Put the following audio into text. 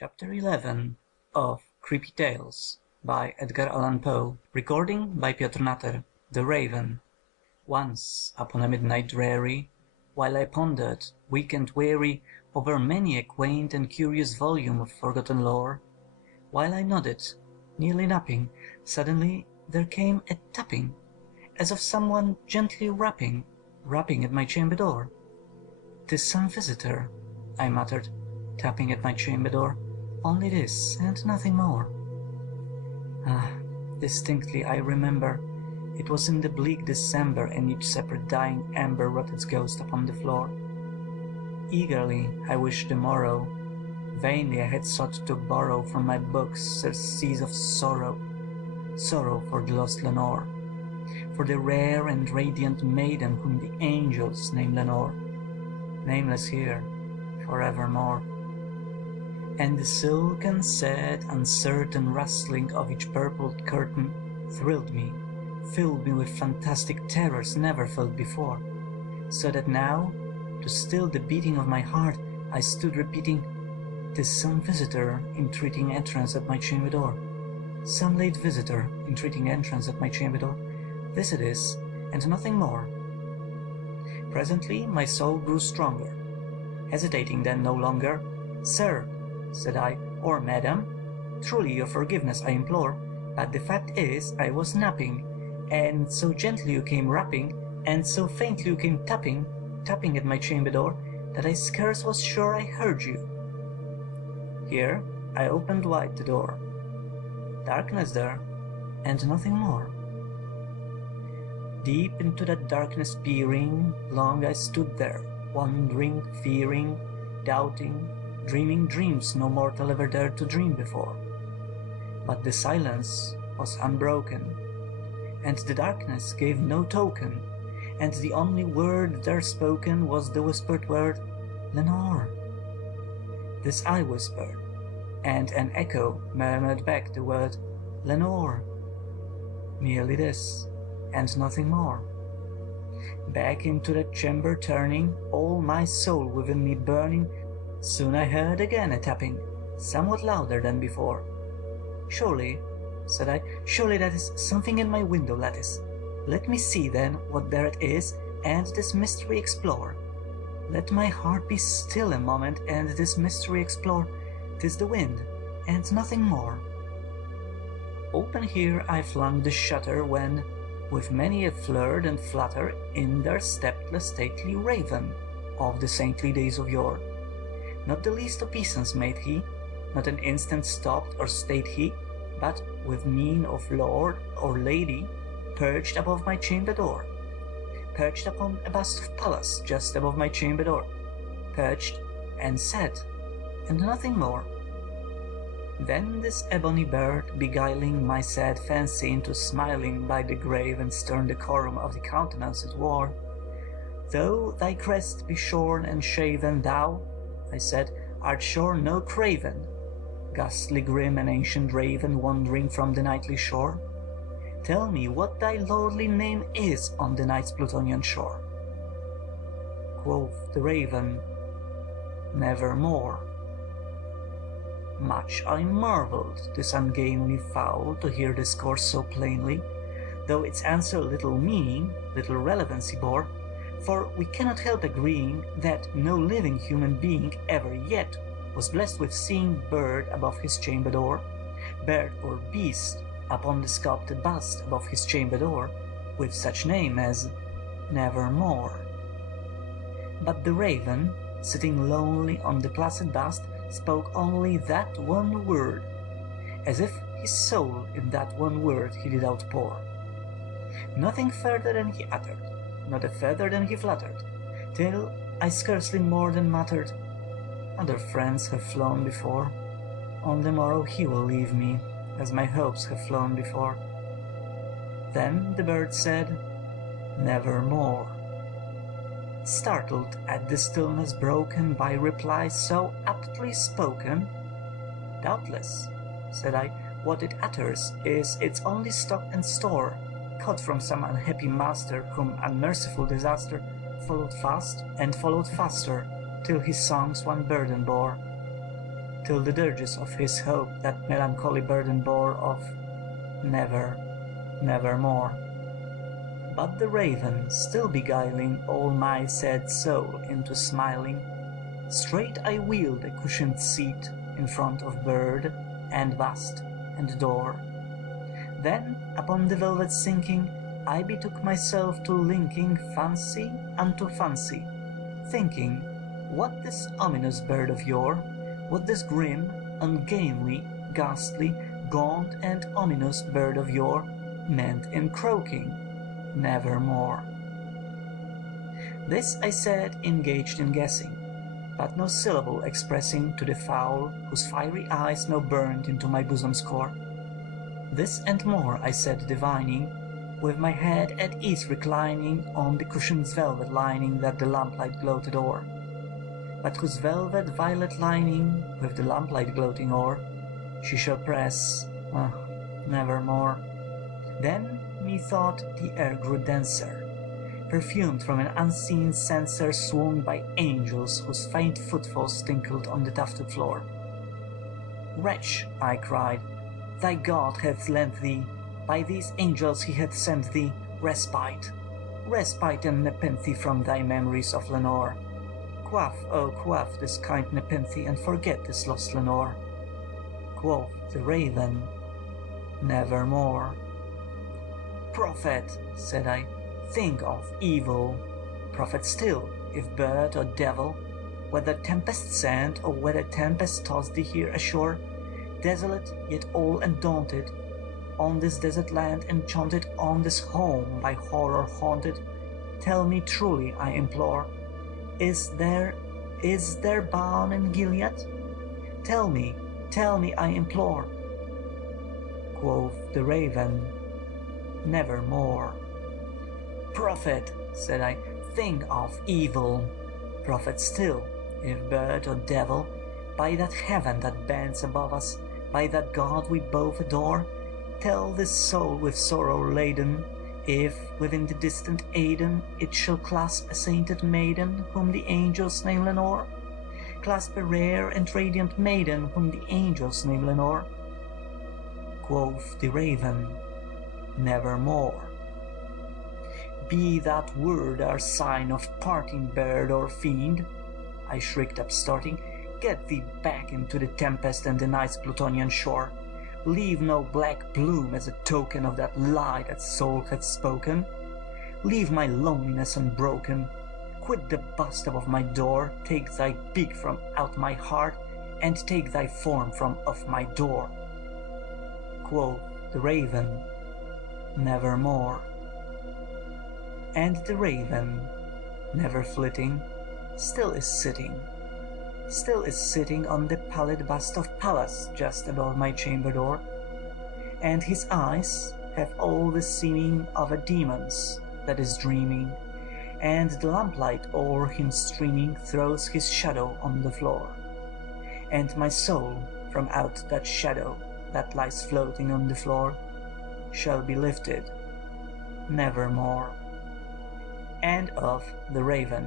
Chapter 11 of Creepy Tales by Edgar Allan Poe. Recording by Piotr Natter. The Raven. Once upon a midnight dreary, while I pondered, weak and weary, over many a quaint and curious volume of forgotten lore, while I nodded, nearly napping, suddenly there came a tapping, as of some one gently rapping at my chamber door. "'Tis some visitor," I muttered, tapping at my chamber door. "Only this, and nothing more." Distinctly I remember, it was in the bleak December, and each separate dying ember wrought its ghost upon the floor. Eagerly I wished the morrow. Vainly I had sought to borrow from my books surcease of sorrow for the lost Lenore, for the rare and radiant maiden whom the angels name Lenore, nameless here forevermore. And the silken, sad, uncertain rustling of each purpled curtain thrilled me, filled me with fantastic terrors never felt before, so that now, to still the beating of my heart, I stood repeating, "'Tis some visitor entreating entrance at my chamber door, some late visitor entreating entrance at my chamber door. This it is, and nothing more." Presently my soul grew stronger. Hesitating then no longer, "Sir," said I, "or madam, truly your forgiveness I implore, but the fact is I was napping, and so gently you came rapping, and so faintly you came tapping at my chamber door, that I scarce was sure I heard you." Here I opened wide the door. Darkness there, and nothing more. Deep into that darkness peering, long I stood there, wondering, fearing, doubting, dreaming dreams no mortal ever dared to dream before. But the silence was unbroken, and the darkness gave no token, and the only word there spoken was the whispered word, "Lenore." This I whispered, and an echo murmured back the word, "Lenore." Merely this, and nothing more. Back into that chamber turning, all my soul within me burning, soon I heard again a tapping, somewhat louder than before. "Surely," said I, "surely that is something in my window lattice. Let me see then what there it is, and this mystery explore. Let my heart be still a moment, and this mystery explore. 'Tis the wind, and nothing more." Open here I flung the shutter, when, with many a flirt and flutter, in there stepped the stately raven of the saintly days of yore. Not the least obeisance made he, not an instant stopped or stayed he, but, with mien of lord or lady, perched above my chamber door, perched upon a bust of Pallas just above my chamber door, perched and sat, and nothing more. Then this ebony bird, beguiling my sad fancy into smiling by the grave and stern decorum of the countenance it wore, "Though thy crest be shorn and shaven, thou," I said, "art sure no craven, ghastly grim and ancient raven wandering from the nightly shore. Tell me what thy lordly name is on the night's Plutonian shore." Quoth the raven, "Nevermore." Much I marvelled this ungainly fowl to hear discourse so plainly, though its answer little meaning, little relevancy bore, for we cannot help agreeing that no living human being ever yet was blessed with seeing bird above his chamber door, bird or beast upon the sculpted bust above his chamber door, with such name as Nevermore. But the raven, sitting lonely on the placid bust, spoke only that one word, as if his soul in that one word he did outpour. Nothing further than he uttered, not a feather than he fluttered, till I scarcely more than muttered, "Other friends have flown before, on the morrow he will leave me, as my hopes have flown before." Then the bird said, "Nevermore." Startled at the stillness broken by reply so aptly spoken, "Doubtless," said I, "what it utters is its only stock and store, caught from some unhappy master whom unmerciful disaster followed fast and followed faster, till his songs one burden bore. till the dirges of his hope that melancholy burden bore of never, nevermore. But the raven, still beguiling all my sad soul into smiling, straight I wheeled a cushioned seat in front of bird and bust and door. Then upon the velvet sinking, I betook myself to linking fancy unto fancy, thinking what this ominous bird of yore, what this grim, ungainly, ghastly, gaunt and ominous bird of yore meant in croaking nevermore. This I said, engaged in guessing, but no syllable expressing to the fowl whose fiery eyes now burned into my bosom's core. This and more I said, divining, with my head at ease reclining on the cushion's velvet lining that the lamplight gloated o'er, but whose velvet violet lining, with the lamplight gloating o'er, she shall press, nevermore. Then methought the air grew denser, perfumed from an unseen censer swung by angels whose faint footfalls tinkled on the tufted floor. Wretch, I cried, thy God hath lent thee, by these angels he hath sent thee, respite, respite and nepenthe from thy memories of Lenore. Quaff, oh quaff this kind nepenthe, and forget this lost Lenore. Quoth the raven, nevermore. Prophet, said I, think of evil. Prophet still, if bird or devil, whether tempest sent or whether tempest tossed thee here ashore, desolate yet all undaunted, on this desert land enchanted, on this home by horror haunted, tell me truly, I implore, is there balm in Gilead? Tell me, I implore. Quoth the raven, nevermore. Prophet, said I, think of evil. Prophet still, if bird or devil, by that heaven that bends above us, by that God we both adore, tell this soul with sorrow laden, if within the distant Aidenn it shall clasp a sainted maiden whom the angels name Lenore, clasp a rare and radiant maiden whom the angels name Lenore. Quoth the raven, nevermore. Be that word our sign of parting, bird or fiend, I shrieked upstarting, get thee back into the tempest and the night's Plutonian shore. Leave no black plume as a token of that lie that soul hath spoken. Leave my loneliness unbroken. Quit the bust above my door, take thy beak from out my heart, and take thy form from off my door. Quoth the raven, nevermore. And the raven, never flitting, still is sitting on the pallid bust of Pallas just above my chamber door, and his eyes have all the seeming of a demon's that is dreaming, and the lamplight o'er him streaming throws his shadow on the floor, and my soul from out that shadow that lies floating on the floor shall be lifted nevermore. End of The Raven.